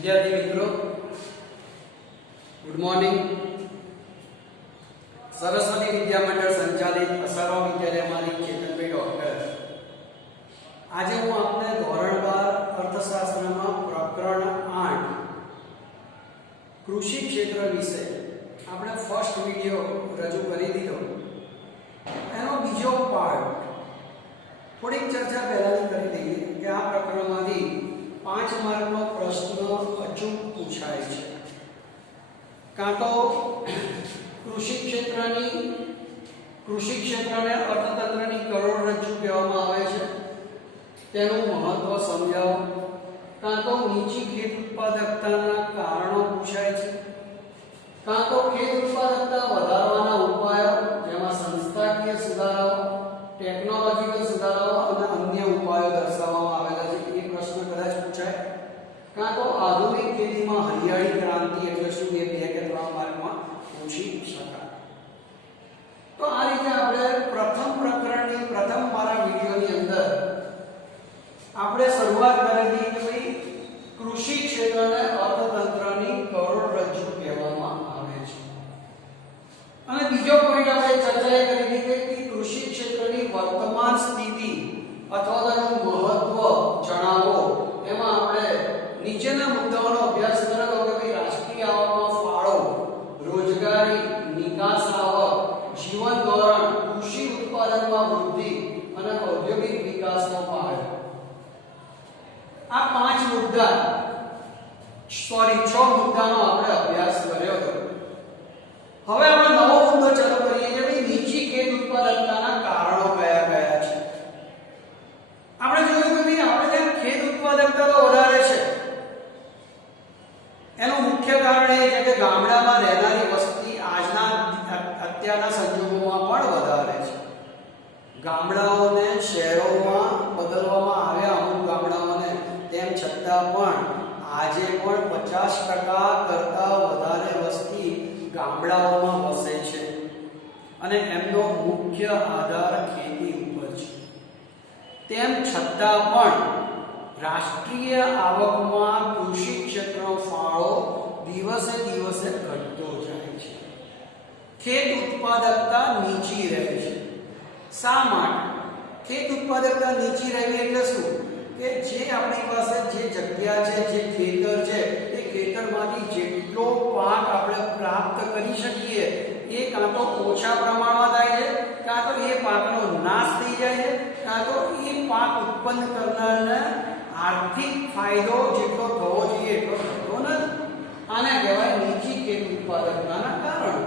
विद्यार्थी मित्रों, good morning. Saraswati Vidya मंडल संचालित असाराम विद्यालयमांथी चेतनभाई डॉक्टर। आज हूँ आपने धोरण 12 अर्थशास्त्रमां प्रकरण 8 कृषि क्षेत्र विषय આપણે ફર્સ્ટ વિડિયો રજૂ કરી દીધો। એનો બીજો પાર્ટ થોડીક ચર્ચા પહેલાની કરી દઈએ કે આ પ્રકરણમાંથી 5 માર્કનો પ્રશ્ન અચૂક પૂછાય છે। કાં તો કૃષિ ક્ષેત્રને અર્થતંત્રની કરોડરજ્જુ કહેવામાં આવે છે, તેનું મહત્વ સમજાવો। કાં તો નીચી ખેત ઉત્પાદકતાના કારણો પૂછાય છે, કાં તો ખેત ઉત્પાદકતા વધારવાના ઉપાયો જેમાં સંસ્થાકીય સુધારાઓ, ટેકનોલોજીકલ સુધારાઓ અને અન્ય ઉપાયો દર્શાવવામાં આવેલા છે એ પ્રશ્ન કદાચ પૂછાય। કાં તો આધુનિક ખેતીમાં હરિયાળી ક્રાંતિ એટલે શું એ 2 કે 3 માર્કમાં પૂછી શકાય। તો આ રીતે આપણે પ્રથમ પ્રકરણની પ્રથમ મારા વિડિયોની અંદર આપણે શરૂઆત કરેલી કે ભાઈ કૃષિ ક્ષેત્રને અર્થતંત્રની કરોડરજ્જુ કહેવામાં આવે છે। અને બીજો પોઈન્ટ આપણે ચર્ચા કરી હતી કે કૃષિ ક્ષેત્રની વર્તમાન સ્થિતિ અથવા તેનું મહત્વ જણાવો। એમાં આપણે નીચેના મુદ્દાઓનો અભ્યાસ કરેલો કે ભાઈ રાષ્ટ્રીય આવકમાં ફાળો, રોજગારી, નિકાસ આવક, જીવન ધોરણ, કૃષિ ઉત્પાદનમાં વૃદ્ધિ અને ઔદ્યોગિક વિકાસનો પાયો। આ 5 મુદ્દા 6 મુદ્દાનો આપણે અભ્યાસ કર્યો હતો। હવે આપણે નવો મુદ્દો ચાલુ કરીએ કે ભાઈ નીચી ખેત ઉત્પાદકતાના કારણો કયા કયા છે। આપણે જોયું કે ભાઈ આપણે ત્યાં ખેત ઉત્પાદકતા તો વધારે છે, એનું મુખ્ય કારણ એ છે કે ગામડામાં રહેનારી વસ્તી અત્યારના સંજોગોમાં પણ વધારે છે। ગામડાઓને શહેરોમાં બદલવામાં આવ્યા અમુક ગામડાઓને, તેમ છતાં પણ આજે પણ 50% કરતા વધારે વસ્તી ગામડાઓમાં વસે છે અને એમનો મુખ્ય આધાર ખેતી ઉપર છે। તેમ છતાં પણ રાષ્ટ્રીય આવકમાં કૃષિ ક્ષેત્રનો ફાળો દિવસે દિવસે ઘટતો જાય છે। ખેત ઉત્પાદકતા નીચી રહે છે। શા માટે? ખેત ઉત્પાદકતા નીચી રહેવી એટલે શું કે જે આપણી પાસે જે જગ્યા છે, જે ખેતર છે, એ ખેતરમાંથી જેટલો પાક આપણે પ્રાપ્ત કરી શકીએ એ કાં તો ઓછા પ્રમાણમાં થાય છે, કાં તો એ પાકનો નાશ થઈ જાય છે, કાં તો એ પાક ઉત્પન્ન કરનારને આર્થિક ફાયદો જેટલો થવો જોઈએ એટલો થતો નથી। આને કહેવાય નીચી ખેત ઉત્પાદકતાના કારણો।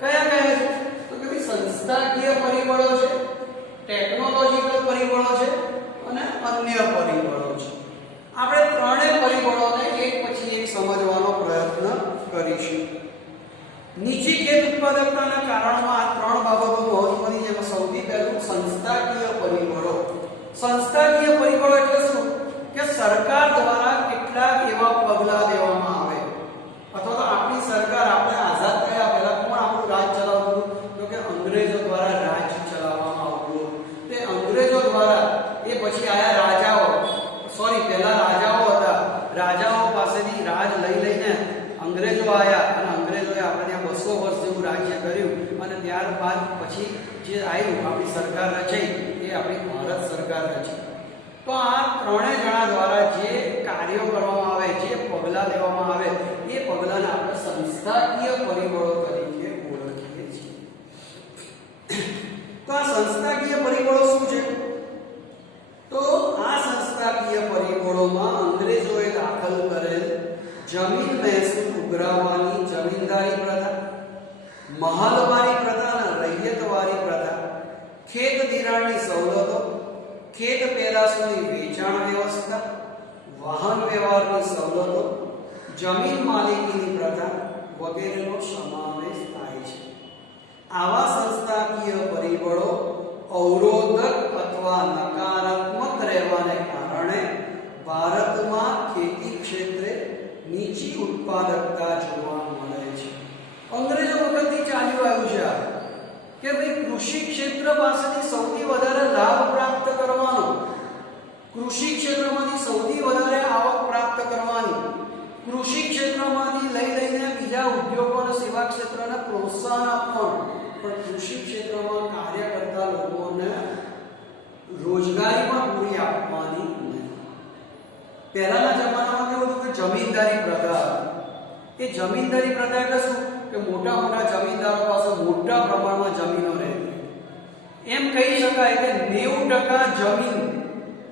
કયા કયા છે? તો કે સંસ્થાકીય પરિબળો છે, ટેકનોલોજીકલ પરિબળો છે અને અન્ય પરિબળો છે। આપણે ત્રણેય પરિબળોને એક પછી એક સમજવાનો પ્રયત્ન કરીશું। નીચી ખેત ઉત્પાદકતાના કારણોમાં આ 3 બાબતો મહત્વની છે। એમાં સૌથી પહેલું સંસ્થાકીય પરિબળો। સંસ્થાકીય પરિબળો એટલે શું કે સરકાર દ્વારા કેટલાક એવા પગલાં લેવામાં આવે, અથવા તો આપણી સરકાર, આપણે આઝાદ થયા પહેલા કોણ આપણું રાજ ચલાવતું? તો કે અંગ્રેજો દ્વારા રાજ ચલાવવામાં આવતું। તે અંગ્રેજો દ્વારા એ પછી આયા રાજાઓ, પહેલા રાજાઓ હતા, રાજાઓ પાસેથી રાજ લઈને અંગ્રેજો આયા અને અંગ્રેજોએ આપણે ત્યાં 200 વર્ષ જેવું રાજ્ય કર્યું અને ત્યારબાદ પછી જે આવ્યું આપણી સરકાર રચાઈ એ આપણી ભારત સરકાર રચી। તો આ ત્રણેય જણા દ્વારા જે કાર્યો કરવામાં આવે, જે પગલાં લેવામાં આવે એ પગલાંને આપણે સંસ્થાકીય પરિબળો તરીકે ઓળખીએ છીએ। તો આ સંસ્થાકીય પરિબળો શું છે? તો આ સંસ્થાકીય પરિબળોમાં અંગ્રેજોએ દાખલ કરેલ જમીન મહેસૂલ ઉઘરાવવાની જમીનદારી પ્રથા, મહલવારી પ્રથા અને રૈયતવારી પ્રથા, ખેત ધિરાણની સવલતો, ખેત પેદાશોની વેચાણ વ્યવસ્થા, વાહન વ્યવહારની સવલતો, જમીન માલિકીની પ્રથા વગેરેનો સમાવેશ થાય છે। આવા સંસ્થાકીય પરિબળો અવરોધક અથવા નકારાત્મક રહેવાને કારણે ભારતમાં ખેતી ક્ષેત્રે નીચી ઉત્પાદકતા જોવા મળે છે। અંગ્રેજો વખતથી ચાલ્યું આવ્યું છે કે ભાઈ કૃષિ ક્ષેત્ર પાસેથી સૌથી વધારે લાભ પ્રાપ્ત કરવાનો, કૃષિ ક્ષેત્રમાંથી સૌથી વધારે આવક પ્રાપ્ત કરવાની કૃષિ ક્ષેત્રમાં કાર્ય કરતા લોકોને રોજગારી પણ પૂરી આપવાની નહીં. પહેલાના જમાનામાં કેવું હતું કે જમીનદારી પ્રથા, એ જમીનદારી પ્રથા એટલે શું કે મોટા મોટા જમીનદારો પાસે મોટા પ્રમાણમાં જમીનો રહેતી. એમ કહી શકાય કે 90% જમીન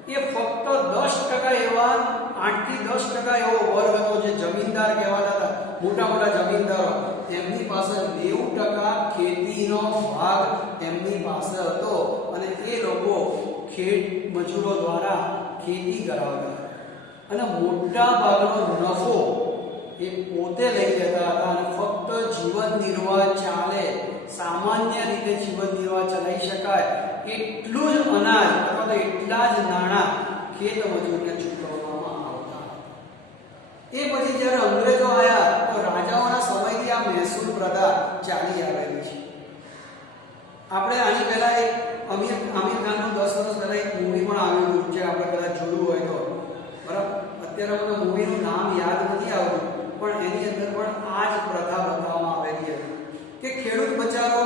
એ ફક્ત 10% એવા 8 થી 10% એવો વર્ગ હતો જે જમીનદાર કહેવાતા હતા, મોટા મોટા જમીનદારો. તેમની પાસે 90% ખેતીનો ભાગ તેમની પાસે હતો અને એ લોકો ખેત મજૂરો દ્વારા ખેતી કરાવતા અને મોટા ભાગનો નફો એ પોતે લઈ લેતા હતા અને ફક્ત જીવન નિર્વાહ ચાલે, સામાન્ય રીતે જીવન નિર્વાહ ચલાવી શકાય એટલું જ અનાજ અથવા તો એટલા જ નાણાં ખેત મજૂરને ચૂકવવામાં આવતા. એ પછી જ્યારે અંગ્રેજો આવ્યા તો રાજાઓના સમયથી આ મહેસૂલ પ્રથા ચાલી આવેલી છે. આપણે આની પહેલા એક આમિર ખાનનું 10 વર્ષ પહેલા એક મૂવી પણ આવ્યું જે આપણે કદાચ જોયું હોય તો, બરાબર. અત્યારે મને મૂવીનું નામ યાદ નથી આવતું, પણ એની અંદર પણ આ જ પ્રથા બતાવવામાં આવેલી હતી કે ખેડૂત બચારો,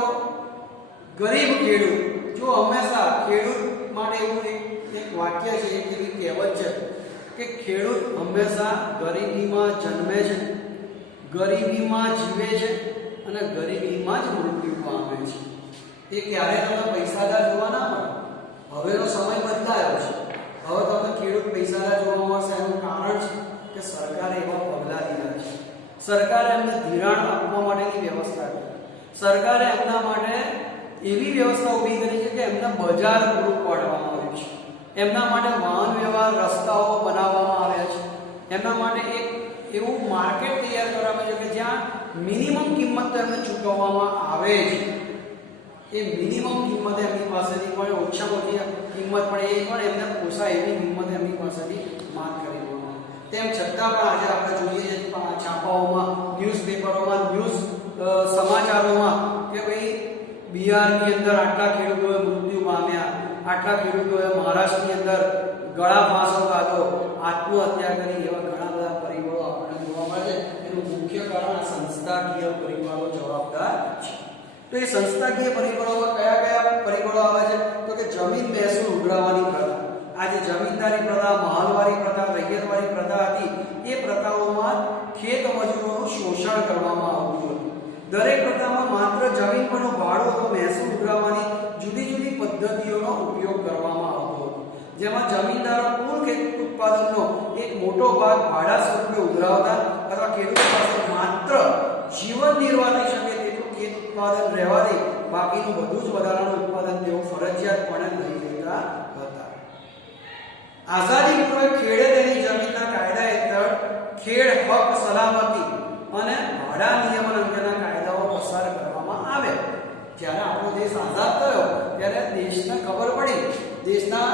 ગરીબ ખેડૂત, જો હંમેશા ખેડૂત માટે એવું એક વાક્ય છે, એક એવી કહેવત છે કે ખેડૂત હંમેશા ગરીબીમાં જન્મે છે, ગરીબીમાં જીવે છે અને ગરીબીમાં જ મૃત્યુ પામે છે. એ ક્યારે તમે પૈસાદાર જોવા ના મળે. હવેનો સમય બદલાયો છે. હવે તમને ખેડૂત પૈસાદાર જોવા મળશે. એનું કારણ છે કે સરકારે એવા પગલાં લીધા છે. સરકારે એમને ધિરાણ આપવા માટેની વ્યવસ્થા કરી. સરકારે એમના માટે એવી વ્યવસ્થા ઊભી કરી છે કે એમને બજાર પૂરું પાડવામાં આવ્યું છે. એમના માટે વાહન વ્યવહાર, રસ્તાઓ બનાવવામાં આવ્યા છે. એમના માટે એક એવું માર્કેટ તૈયાર કરવામાં આવ્યું છે કે જ્યાં મિનિમમ કિંમત તેમને ચૂકવવામાં આવે છે. એ મિનિમમ કિંમત એમની પાસેથી પણ ઓછામાં ઓછી કિંમત પણ એ પણ એમને પોસાય એવી કિંમત એમની પાસેથી માંગ કરી દેવામાં. તેમ છતાં પણ આજે આપણે જોઈએ છીએ છાપાઓમાં, ન્યૂઝપેપરોમાં, સમાચારોમાં કે ભાઈ બિહારની અંદર આટલા ખેડૂતોએ મૃત્યુ પામ્યા, આટલા ખેડૂતોએ મહારાષ્ટ્રની અંદર ગળા ફાંસો ખાધો, આત્મહત્યા કરી, એવા ઘણા બધા પરિબળો આપણને જોવા મળે છે. એનું મુખ્ય કારણ આ સંસ્થાકીય પરિબળો જવાબદાર છે. તો એ સંસ્થાકીય પરિબળોમાં કયા કયા પરિબળો આવે છે? તો કે જમીન મહેસૂલ ઉઘરાવવાની પ્રથા. આ જે જમીનદારી પ્રથા, મહાલવારી પ્રથા, રૈયતવારી પ્રથા હતી, એ પ્રથાઓમાં ખેત મજૂરોનું શોષણ કરવામાં આવતું હતું. દરેક પ્રથામાં માત્ર જમીન પરનું ભાડું અથવા મહેસૂલ ઉઘરાવવાની જુદી જુદી પદ્ધતિઓનો ઉપયોગ કરવામાં આવતો હતો. જેમાં જમીનદારો કુલ ખેત ઉત્પાદનનો એક મોટો ભાગ ભાડા સ્વરૂપે ઉઘરાવતા અથવા ખેડૂતો પાસે માત્ર જીવન નિર્વાહ થઈ શકે તેટલું ખેત ઉત્પાદન રહેવા દે, બાકીનું બધું જ વધારાનું ઉત્પાદન તેઓ ફરજિયાતપણે લઈ લેતા હતા. આઝાદી પૂર્વે ખેડે તેની જમીનના કાયદા હેઠળ ખેડ હક, સલામતી અને ભાડા નિયમન અંગેના કાયદાઓ પસાર કરવામાં આવે. જ્યારે આપણો દેશ આઝાદ થયો ત્યારે દેશને ખબર પડી, દેશના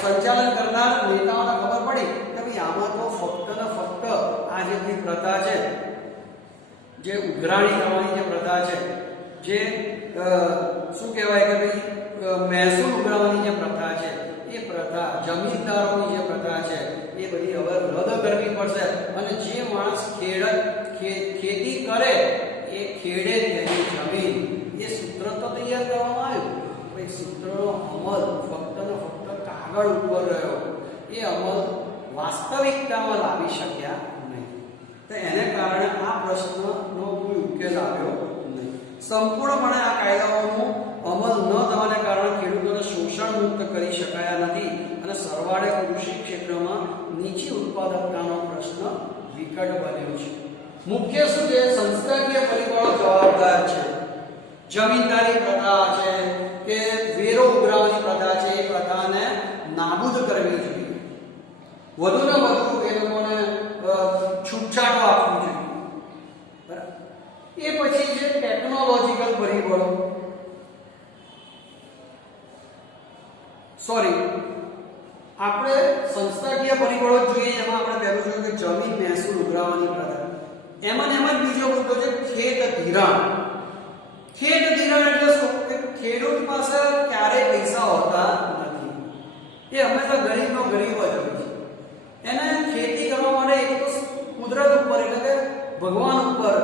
સંચાલન કરનાર નેતાઓને ખબર પડી કે ભાઈ આમાં તો ફક્ત ને ફક્ત આ જે બધી પ્રથા છે, જે ઉઘરાણી કરવાની જે પ્રથા છે, જે શું કહેવાય કે ભાઈ મહેસૂલ ઉઘરાવવાની જે પ્રથા છે, એ પ્રથા, જમીનદારોની જે પ્રથા છે, એ બધી હવે રદ કરવી પડશે અને જે માણસ ખેતી કરે એ ખેડે તેની જમીન, એ સૂત્ર તો તૈયાર કરવામાં આવ્યું. એ સૂત્રનો અમલ ફક્ત ને ફક્ત કાગળ ઉપર રહ્યો. એ અમલ વાસ્તવિકતામાં લાવી શક્યા નહીં. તો એને કારણે આ પ્રશ્નનો કોઈ ઉકેલ આવ્યો નહીં. સંપૂર્ણપણે આ કાયદાઓનો અમલ ન થવાને કારણે ખેડૂતોને શોષણ મુક્ત કરી શકાયા નથી અને સરવાળે કૃષિ ક્ષેત્રમાં નીચી ઉત્પાદકતાનો પ્રશ્ન વિકટ બન્યો છે. મુખ્ય શું છે? સંસ્થાકીય પરિબળો જવાબદાર છે. જમીનદારી પ્રથા છે કે વેરો ઉઘરાવવાની પ્રથા છે, એ પ્રથાને નાબૂદ કરવી જોઈએ. વધુને વધુ એ લોકોને છૂટછાટો આપવી જોઈએ. બરાબર. એ પછી છે ટેકનોલોજીકલ પરિબળો. આપણે સંસ્થાકીય પરિબળો જોઈએ. એમાં આપણે પહેલું જોયું કે જમીન મહેસૂલ ઉઘરાવવાની પ્રથા. એમાં બીજો મુદ્દો છે ખેત ધિરાણ. ખેત ધિરાણ એટલે શું? કે ખેડૂત પાસે ક્યારેય પૈસા હોતા નથી. એ હંમેશા ગરીબનો ગરીબ જ હોય છે. એને ખેતી કરવા માટે એક તો કુદરત ઉપર એટલે કે ભગવાન ઉપર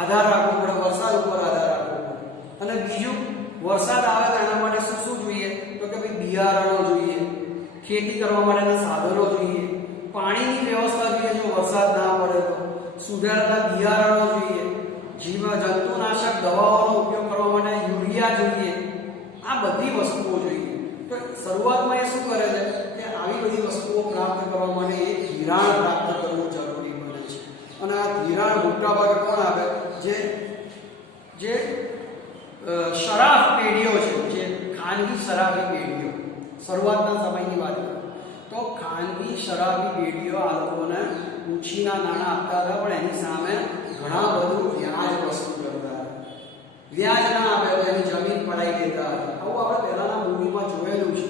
આધાર રાખવો પડે, વરસાદ ઉપર આધાર રાખવો પડે. વરસાદ આવે તો એના માટે શું શું જોઈએ? તો કે ભાઈ બિયારણો જોઈએ, ખેતી કરવા માટેના સાધનો જોઈએ, પાણીની વ્યવસ્થા જોઈએ જો વરસાદ ના પડે તો, સુધારેલા બિયારણો જોઈએ, જંતુનાશક દવાઓનો ઉપયોગ કરવા માટે યુરિયા જોઈએ. આ બધી વસ્તુઓ જોઈએ. તો શરૂઆતમાં એ શું કરે છે કે આવી બધી વસ્તુઓ પ્રાપ્ત કરવા માટે એક ધિરાણ પ્રાપ્ત કરવું જરૂરી બને છે. અને આ ધિરાણ મોટા ભાગે કોણ આપે? જે શરાફ પેઢીઓ છે, જે ખાનગી શરાબી પેઢીઓ. શરૂઆતના સમયની વાત કરું તો ખાનગી શરાબી પેઢીઓ આ લોકોને ઉછીના નાણાં આપતા હતા, પણ એની સામે ઘણા બધું વ્યાજ વસૂલ કરતા હતા. વ્યાજ ના આપે તો એની જમીન પડાઈ દેતા હતા. આવું આપણે પહેલાના મૂવીમાં જોયેલું છે.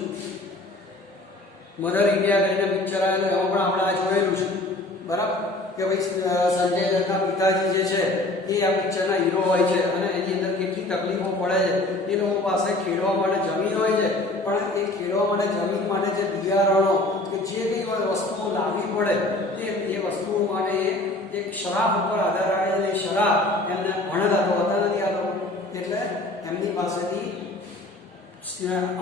મધર ઇન્ડિયા કરીને પિક્ચર આવેલું, એમાં પણ આપણે આ જોયેલું છે. બરાબર કે ભાઈ સંજય દત્તના પિતાજી જે છે એ આ પિક્ચરના હીરો હોય છે અને એની અંદર કેટલી તકલીફો પડે છે. એ લોકો પાસે ખેડવા માટે જમીન હોય છે, પણ એ ખેડવા માટે જમીન માટે જે બિયારણો કે જે કંઈ વસ્તુઓ લાવવી પડે એ વસ્તુઓ માટે એક શરાબ ઉપર આધાર રાખે છે. એ શરાબ એમને ભણેલા તો હોતા નથી આ લોકો, એટલે એમની પાસેથી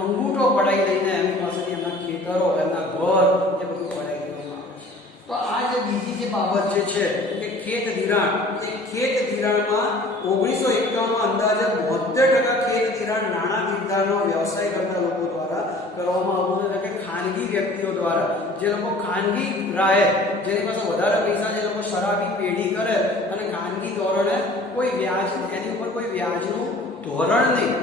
અંગૂઠો પડાઈ લઈને એમની પાસેથી એમના ખેતરો, એમના ઘર એ બધું પડાઈ દેવામાં આવે છે. તો આ જે બીજી જે બાબત જે છે કે ખેત ધિરાણ, એ ખેત ધિરાણમાં 1951માં અંદાજે 72% ખેત ધિરાણ નાણાં ધીરધારનો વ્યવસાય કરતા લોકો દ્વારા કરવામાં આવતું હતું. કે ખાનગી વ્યક્તિઓ દ્વારા, જે લોકો ખાનગી રાહે, જેની પાસે વધારે પૈસા, જે લોકો શરાબી પેઢી કરે અને ખાનગી ધોરણે કોઈ વ્યાજ, એની ઉપર કોઈ વ્યાજનું ધોરણ નહીં,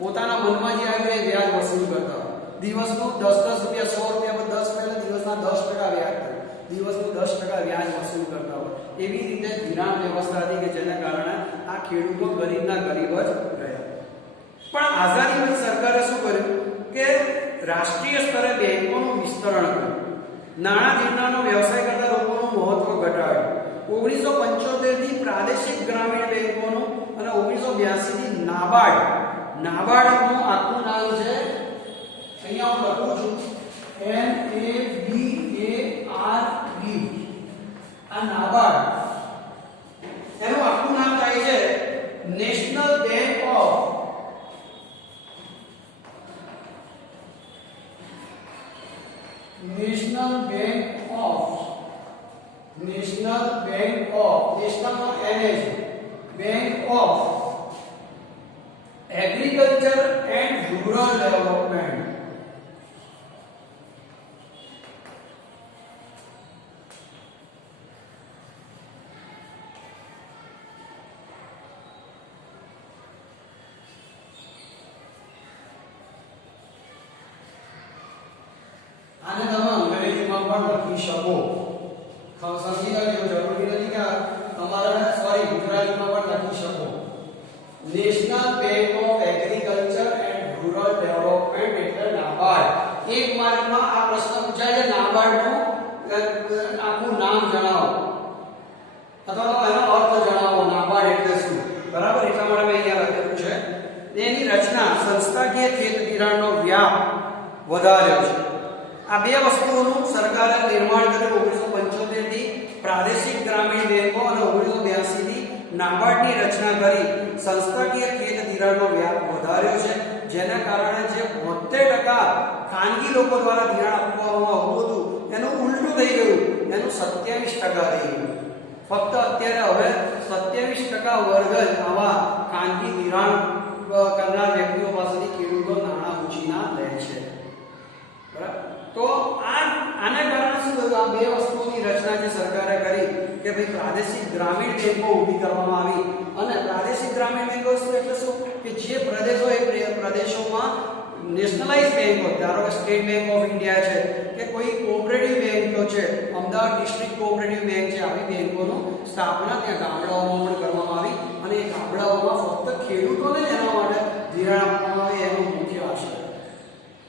પોતાના મનમાં જે આવ્યું એ વ્યાજ વસૂલ કરતા હોય. દિવસનું 10-10 રૂપિયા, 100 રૂપિયા પર 10 રૂપિયા, દિવસના 10% વ્યાજ થાય. દિવસનું 10% વ્યાજ વસૂલ કરતા હોય. એવી રીતે ધિરાણ વ્યવસ્થા હતી કે જેના કારણે આ ખેડૂતો ગરીબના ગરીબ જ રહ્યા. પણ આઝાદી પછી સરકારે શું કર્યું કે રાષ્ટ્રીય સ્તરે બેંકોનું વિસ્તરણ કર્યું. નાણાં ધીરણનો વ્યવસાય કરતા લોકોનું મહત્વ ઘટાડ્યું. 1975 થી પ્રાદેશિક ગ્રામીણ બેંકોનું અને 1982 થી નાબાર્ડનું આખું નામ છે, અહીંયા હું લખું છું, NABARD. આ નાબાર્ડ એનું આખું નામ થાય છે national bank of national bank of agriculture and rural development. આને તમે અંગ્રેજીમાં પણ લખી શકો. સમજી લેજો, જરૂરી નથી કે તમારે ગુજરાતીમાં પણ લખી શકો. National bank of agriculture and rural development એટલે નાબાર્ડ. એક માર્કમાં આ પ્રશ્ન પૂછાય છે, નાબાર્ડનું આખું નામ જણાવો અથવા તો એનો અર્થ જણાવો. નાબાર્ડ એટલે શું? બરાબર, એટલા માટે મેં અહીંયા લખેલું છે. એની રચના સંસ્થાકીય ખેત ધિરાણનો વ્યાપ વધાર્યો છે. આ બે વસ્તુઓનું સરકારે નિર્માણ કર્યું 1975 થી પ્રાદેશિક ગ્રામીણ બેંકો અને 1982 થી નાબાર્ડની રચના કરી સંસ્થાકીય ખેત ધિરાણનો વ્યાપ વધાર્યો છે. જેના કારણે જે 72% ખાનગી લોકો દ્વારા ધિરાણ આપવામાં આવતું હતું એનું ઉલટું થઈ ગયું, એનું 27% થઈ ગયું. ફક્ત અત્યારે હવે 27% વર્ગ જ આવા ખાનગી ધિરાણ કરનાર વ્યક્તિઓ પાસેથી ખેડૂતો નાણાં ઉછીના લે છે. બરાબર, તો આના કારણે શું થયું? આ બે વસ્તુઓની રચના જે સરકારે કરી કે ભાઈ પ્રાદેશિક ગ્રામીણ બેંકો ઊભી કરવામાં આવી. અને પ્રાદેશિક ગ્રામીણ બેંકો એટલે શું કે જે પ્રદેશો એ પ્રદેશોમાં નેશનલાઇઝ બેંકો, ધારો કે સ્ટેટ બેંક ઓફ ઇન્ડિયા છે કે કોઈ કોઓપરેટિવ બેંકો છે, અમદાવાદ ડિસ્ટ્રિક્ટ કોઓપરેટિવ બેંક છે, આવી બેંકોનો સ્થાપના ત્યાં ગામડાઓમાં પણ કરવામાં આવી. અને એ ગામડાઓમાં ફક્ત ખેડૂતોને જ એના માટે ધિરાણ આપવામાં આવે એનો મુખ્ય આશય.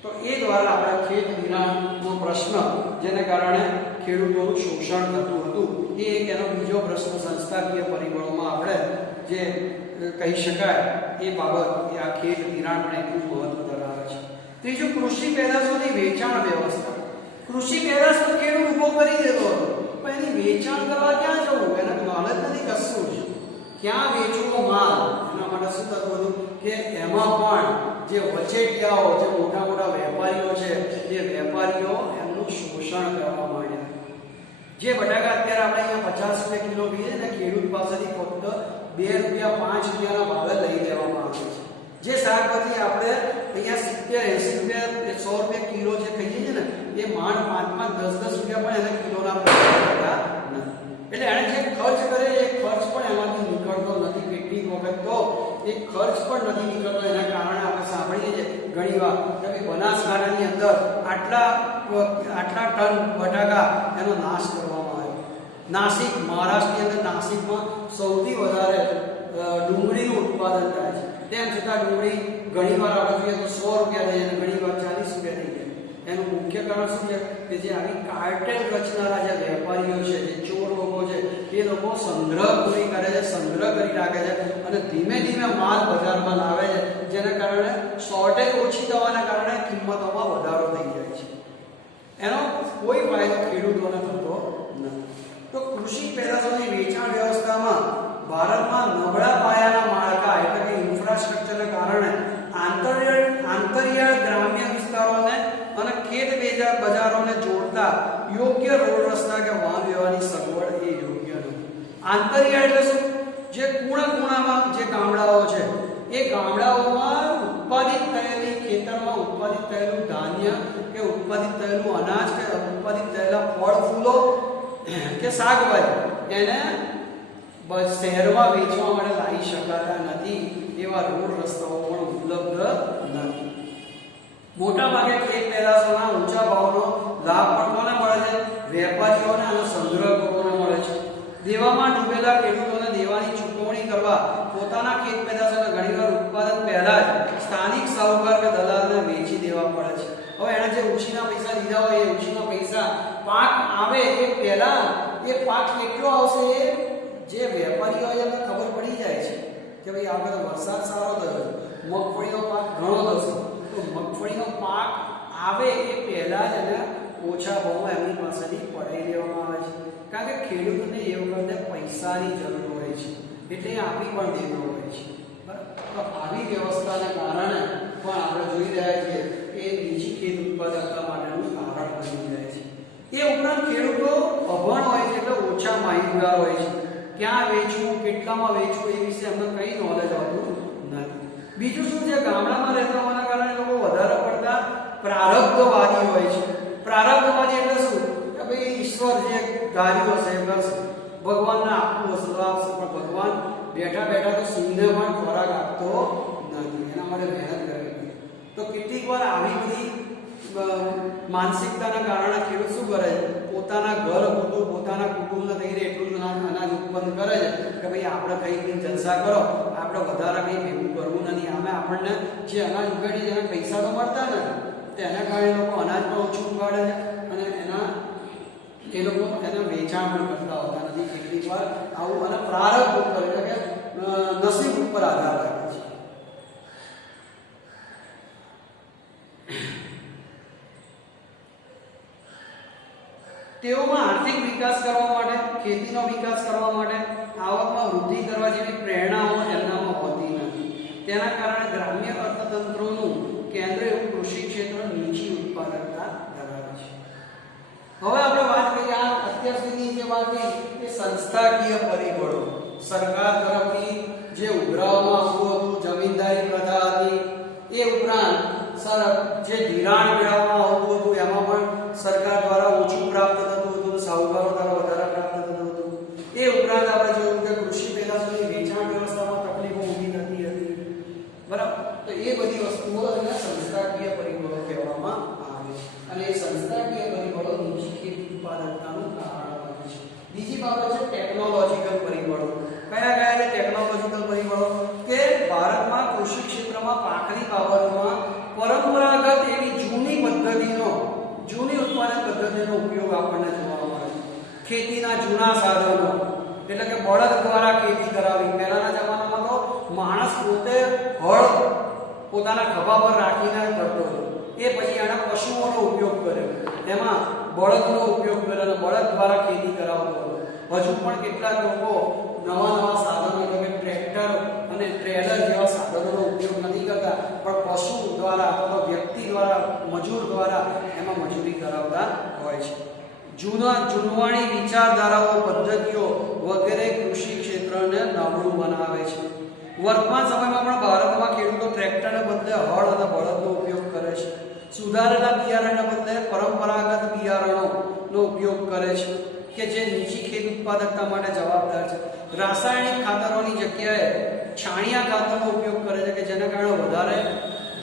તો એ દ્વારા આપણા ખેત ધિરાણનો પ્રશ્ન, જેને કારણે ખેડૂતોનું શોષણ થતું હતું, એ એક એનો બીજો પ્રશ્ન સંસ્થાકીય પરિબળોમાં આપણે જે કહી શકાય એ બાબત, એ આ ખેત ધિરાણ પણ એટલું મહત્વ ધરાવે છે. ત્રીજું, કૃષિ પેદાશોની વેચાણ વ્યવસ્થા. કૃષિ પેદાશ તો ખેડૂત ઉભો કરી દેતો હતો, પણ એની વેચાણ કરવા ક્યાં જવું? એને નોલેજ નથી કશું જ. ક્યાં વેચવો માલ? એના માટે શું થતું હતું કે એમાં પણ જે વચેટિયાઓ, જે મોટા મોટા વેપારીઓ છે, એ વેપારીઓ એમનું શોષણ કરવા માંડ્યા. જે બટાકા અત્યારે આપણે અહીંયા 50 રૂપિયા કિલો કહીએ ને, ખેડૂત પાસેથી ફક્ત 2 રૂપિયા 5 રૂપિયાના ભાવે લઈ લેવામાં આવે છે. જે શાકભાજી આપણે અહીંયા 70 80 રૂપિયા 100 રૂપિયા કિલો જે કહીએ છીએ ને, એ માંડ 5 10 રૂપિયા પણ એને કિલોના ભાવે નથી. એટલે એણે જે ખર્ચ કરે એ ખર્ચ પણ એમાંથી નીકળતો નથી. કેટલીક વખત તો એ ખર્ચ પણ નથી નીકળતો. એના કારણે આપણે સાંભળીએ છીએ ઘણીવાર કે બનાસકાંઠાની અંદર આટલા ટન બટાકા એનો નાશ કરવામાં આવ્યો. નાસિક, મહારાષ્ટ્રની અંદર નાસિકમાં સૌથી વધારે ડુંગળીનું ઉત્પાદન થાય છે. તેમ છતાં ડુંગળી ઘણીવાર આપણે જોઈએ તો 100 રૂપિયા થઈ જાય, ઘણીવાર 40 રૂપિયા થઈ જાય. એનું મુખ્ય કારણ શું છે કે જે આવી કાર્ટેલ રચનારા જે વેપારીઓ છે, જે ચોર લોકો છે, એ લોકો સંગ્રહ પૂરી કરે છે, સંગ્રહ કરી રાખે છે અને ધીમે ધીમે માલ બજારમાં લાવે છે, જેના કારણે શોર્ટેજ ઓછી થવાના કારણે કિંમતોમાં વધારો થઈ જાય છે. એનો કોઈ ફાયદો ખેડૂતોને થતો નથી. તો કૃષિ પેદાશોની વેચાણ વ્યવસ્થામાં ભારતમાં નબળા પાયાના માળખા એટલે કે ઇન્ફ્રાસ્ટ્રક્ચરને કારણે આંતરિયાળ ગ્રામ્ય વિસ્તારોને અને ખેત બજારોને જોડતા યોગ્ય રોડ રસ્તા કે વાહન વ્યવહારની સગવડ એ યોગ્ય નથી. આંતરિયાળ એટલે શું? જે ખૂણામાં જે ગામડાઓ છે, એ ગામડાઓમાં ઉત્પાદિત થયેલી, ખેતરમાં ઉત્પાદિત થયેલું ધાન્ય કે ઉત્પાદિત થયેલું અનાજ કે ઉત્પાદિત થયેલા ફળ ફૂલો કે શાકભાજી એને શહેરમાં વેચવા માટે લાવી શકાતા નથી. એવા રોડ રસ્તાઓ પણ ઉપલબ્ધ નથી. મોટા ભાગે ખેત પેદાશોના ઊંચા ભાવનો લાભ પણ કોને મળે છે? વેપારીઓને અને સંગ્રહકોને મળે છે. દેવામાં ડૂબેલા ખેડૂતોને દેવાની ચૂકવણી કરવા પોતાના ખેત પેદાશોને ઘણીવાર ઉત્પાદન પહેલા જ સ્થાનિક સાહુકાર કે દલાલને વેચી દેવા પડે છે. હવે એણે જે ઉછીના પૈસા લીધા હોય, એ ઉછીના પૈસા પાક આવે એ પહેલા એ પાક કેટલો આવશે એ જે વેપારીઓ હોય એમને ખબર પડી જાય છે કે ભાઈ આ વખતે વરસાદ સારો થયો, મગફળીનો પાક ઘણો થશે, તો મગફળીનો પાક આવે એ પહેલા જ એને ઓછા ભાવમાં એમની પાસેથી પડાવી લેવામાં આવે છે. કારણ કે ખેડૂતોને એ વખતે પૈસાની જરૂર હોય છે, એટલે એ આપી પણ દેતો હોય છે. બરાબર? તો આવી વ્યવસ્થાને કારણે પણ આપણે જોઈ રહ્યા છીએ કે એ બીજી ખેત ઉત્પાદકતા માટેનું કારણ બની જાય છે. એ ઉપરાંત ખેડૂતો અભણ હોય છે, એટલે ઓછા માહિતગાર હોય છે. ક્યાં વેચવું, કેટલામાં વેચવું એ વિશે એમને કંઈ નોલેજ હોતું નથી. બીજું શું છે, ગામડામાં રહેતા હોવાના કારણે લોકો વધારે પડતા પ્રારબ્ધવાદી હોય છે. પ્રારબ્ધવાદી એટલે શું? કે ભાઈ ઈશ્વર જે ધાર્યું હશે એ કરશે, ભગવાનને આપવું હશે તો આપશે, પણ ભગવાન બેઠા બેઠા તો સિંહને પણ ખોરાક આપતો નથી, એના માટે મહેનત કરવી પડે. તો કેટલીક વાર આવી બધી માનસિકતાના કારણે ખેડૂત શું કરે છે? પોતાના ઘર પૂરતું, પોતાના કુટુંબને થઈને એટલું જ અનાજ ઉત્પન્ન કરે છે કે ભાઈ આપણે કઈ જલસા કરો, આપણે વધારે કંઈ ભેગું કરવું નથી. આમે આપણને જે અનાજ ઉગાડીએ એના પૈસા તો મળતા નથી, તેના કારણે લોકો અનાજ પણ ઓછું ઉગાડે છે અને એ લોકો એના વેચાણ પણ કરતા હોતા નથી. કેટલીક વાર આવું અને પ્રારબ્ધ ઉપર એટલે કે નસીબ ઉપર આધાર રાખે છે. તેઓમાં આર્થિક વિકાસ કરવા માટે, ખેતીનો વિકાસ કરવા માટે, આવકમાં વૃદ્ધિ કરવા જેવી પ્રેરણાઓ એમનામાં હોતી નથી. તેના કારણે ગ્રામ્ય અર્થતંત્રનું કેન્દ્ર એવું કૃષિ ક્ષેત્ર નીચી ઉત્પાદકતા ધરાવે છે. હવે આપણે વાત કરીએ આ અત્યાર સુધીની જે વાત કરી એ સંસ્થાકીય પરિબળો, સરકાર તરફથી જે ઉઘરાવવામાં આવતું હતું, જમીનદારી પ્રથા હતી, એ ઉપરાંત જે ધિરાણ મેળવવામાં આવતું હતું એમાં પણ સરકાર દ્વારા ઓછું પ્રાપ્ત થતું હતું, સાહુકારો દ્વારા વધારે પ્રાપ્ત થતું હતું. એ ઉપરાંત આપણે જોયું કે કૃષિ પેદાશોની વેચાણ વ્યવસ્થામાં તકલીફો ઊભી થતી હતી. બરાબર? તો એ બધી વસ્તુઓ એને સંસ્થાકીય પરિબળો કહેવામાં આવે છે અને એ સંસ્થાકીય પરિબળો નીચી ખેત ઉત્પાદકતાનું કારણ બને છે. બીજી બાબત છે ટેકનોલોજીકલ પરિબળો. કયા કયા છે ટેકનોલોજીકલ પરિબળો? કે ભારતમાં કૃષિ ક્ષેત્રમાં પાકની બાબતમાં પરંપરાગત એવી જૂની ઉત્પાદન પદ્ધતિનો ઉપયોગ આપણને જોવા મળે છે. ખેતીના જૂના સાધનો એટલે કે બળદ દ્વારા ખેતી કરાવી. પહેલાના જમાનામાં તો માણસ પોતે હળ પોતાના ખભા પર રાખીને કરતો હતો, એ પછી એના પશુઓનો ઉપયોગ કર્યો, એમાં બળદનો ઉપયોગ કર્યો અને બળદ દ્વારા ખેતી કરાવતો હતો. હજુ પણ કેટલાક લોકો નવા નવા સાધનો એટલે કે ટ્રેક્ટર અને ટ્રેલર જેવા સાધનોનો ઉપયોગ નથી કરતા, પણ પશુ દ્વારા અથવા વ્યક્તિ દ્વારા, મજૂર દ્વારા એમાં મજૂરી કરાવતા હોય છે. જૂનવાણી વિચારધારાઓ, પદ્ધતિઓ વગેરે કૃષિ ક્ષેત્રને નબળું બનાવે છે. વર્તમાન સમયમાં પણ ભારતમાં ખેડૂતો ટ્રેક્ટરને બદલે હળ અને બળદનો ઉપયોગ કરે છે. સુધારેલા બિયારણને બદલે પરંપરાગત બિયારણોનો ઉપયોગ કરે છે કે જે નીચી ખેત ઉત્પાદકતા માટે જવાબદાર છે. રાસાયણિક ખાતરોની જગ્યાએ છાણિયા ખાતરનો ઉપયોગ કરે છે કે જેના કારણે વધારે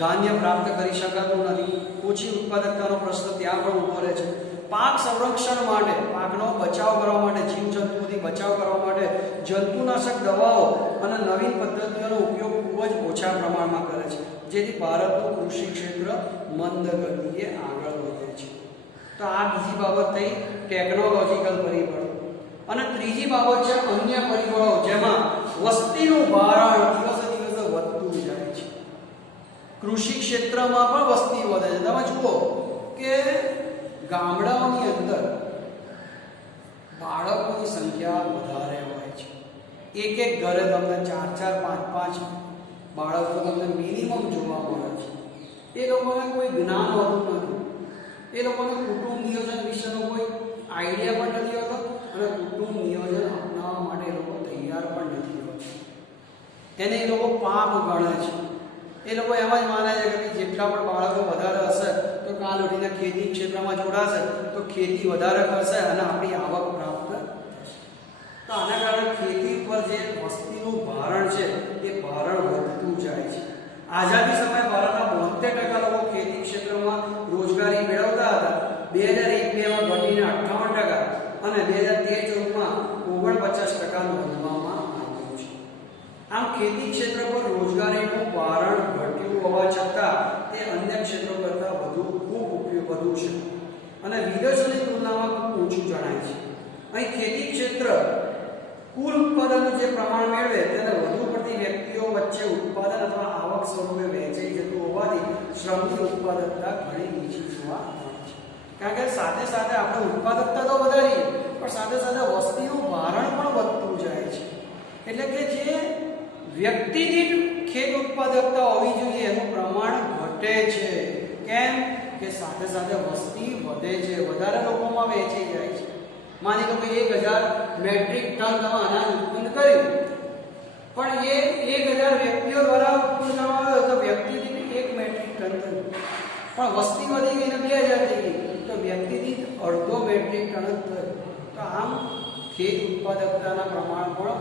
ધાન્ય પ્રાપ્ત કરી શકાતું નથી. ઓછી ઉત્પાદકતાનો પ્રશ્ન ત્યાં પણ ઊભો રહે છે. પાક સંરક્ષણ માટે, પાકનો બચાવ કરવા માટે, જીવજંતુઓથી બચાવ કરવા માટે જંતુનાશક દવાઓ અને નવીન પદ્ધતિઓનો ઉપયોગ ખૂબ જ ઓછા પ્રમાણમાં કરે છે, જેથી ભારતનું કૃષિ ક્ષેત્ર મંદ ગતિએ આગળ વધે છે. તો આ બીજી બાબત થઈ ટેકનોલોજીકલ પરિબળો. અને ત્રીજી બાબત છે અન્ય પરિબળો, જેમાં વસ્તીનું ભારણ દિવસે દિવસે વધતું જાય છે. કૃષિ ક્ષેત્રમાં પણ વસ્તી વધે છે. તમે જુઓ કે ગામડાઓની અંદર બાળકોની સંખ્યા વધારે હોય છે. એક ઘરે તમને 4-4, 5-5 બાળકો તમને મિનિમમ જોવા મળે છે. એ લોકોને કોઈ જ્ઞાન હોતું નથી. એ લોકોને કુટુંબ નિયોજન વિશેનો કોઈ આઈડિયા પણ નથી હોતો અને કુટુંબ નિયોજન અપનાવવા માટે એ લોકો તૈયાર પણ નથી હોતા. એને એ લોકો પાપ ગણે છે. એ લોકો એમ જ માને છે કે જેટલા પણ બાળકો વધારે હશે તો કાલ ઉઠીને ખેતી ક્ષેત્રમાં જોડાશે તો ખેતી વધારે કરશે અને આપણી આવક પ્રાપ્ત થશે. તો આના કારણે ખેતી પર જે વસ્તીનું ભારણ છે એ ભારણ વધતું જાય છે. આઝાદી સમયે ભારતના 72% લોકો ખેતી ક્ષેત્રમાં રોજગારી મેળવતા હતા. 2001-2માં ઘટીને 58% અને 2013-14માં 49% નોંધવામાં આવ્યું છે. આમ ખેતી ક્ષેત્ર પર રોજગારીનું ભારણ ઘટ્યું હોવા છતાં તે અન્ય ક્ષેત્રો કરતાં ખૂબ વધુ છે અને વિદેશોની તુલનામાં ખૂબ ઓછું જણાય છે. અહીં ખેતી ક્ષેત્ર કુલ ઉત્પાદનનું જે પ્રમાણ મેળવે તેને વધુ પડતી વ્યક્તિઓ વચ્ચે ઉત્પાદન અથવા આવક સ્વરૂપે વહેંચાઈ જતું હોવાથી શ્રમની ઉત્પાદકતા ઘણી નીચી જોવા મળે છે. કારણ કે સાથે સાથે આપણે ઉત્પાદકતા તો વધારીએ પણ સાથે સાથે વસ્તીનું ભારણ પણ વધતું જાય છે. એટલે કે જે વ્યક્તિ દીઠ ખેત ઉત્પાદકતા હોવી જોઈએ એનું પ્રમાણ ઘટે છે. કેમ કે સાથે સાથે વસ્તી વધે છે, વધારે લોકોમાં વહેંચાઈ જાય છે. માની લો કે 1000 મેટ્રિક ટન તમે અનાજ ઉત્પન્ન કર્યું, પણ એ 1000 વ્યક્તિઓ દ્વારા ઉત્પન્ન કરવામાં આવ્યો તો વ્યક્તિ દીઠ 1 મેટ્રિક ટન થયું. પણ વસ્તી વધી ગઈ ને 2000 થઈ ગઈ તો વ્યક્તિ દીઠ અડધો મેટ્રિક ટન જ થયો. તો આમ ખેત ઉત્પાદકતાના પ્રમાણ પણ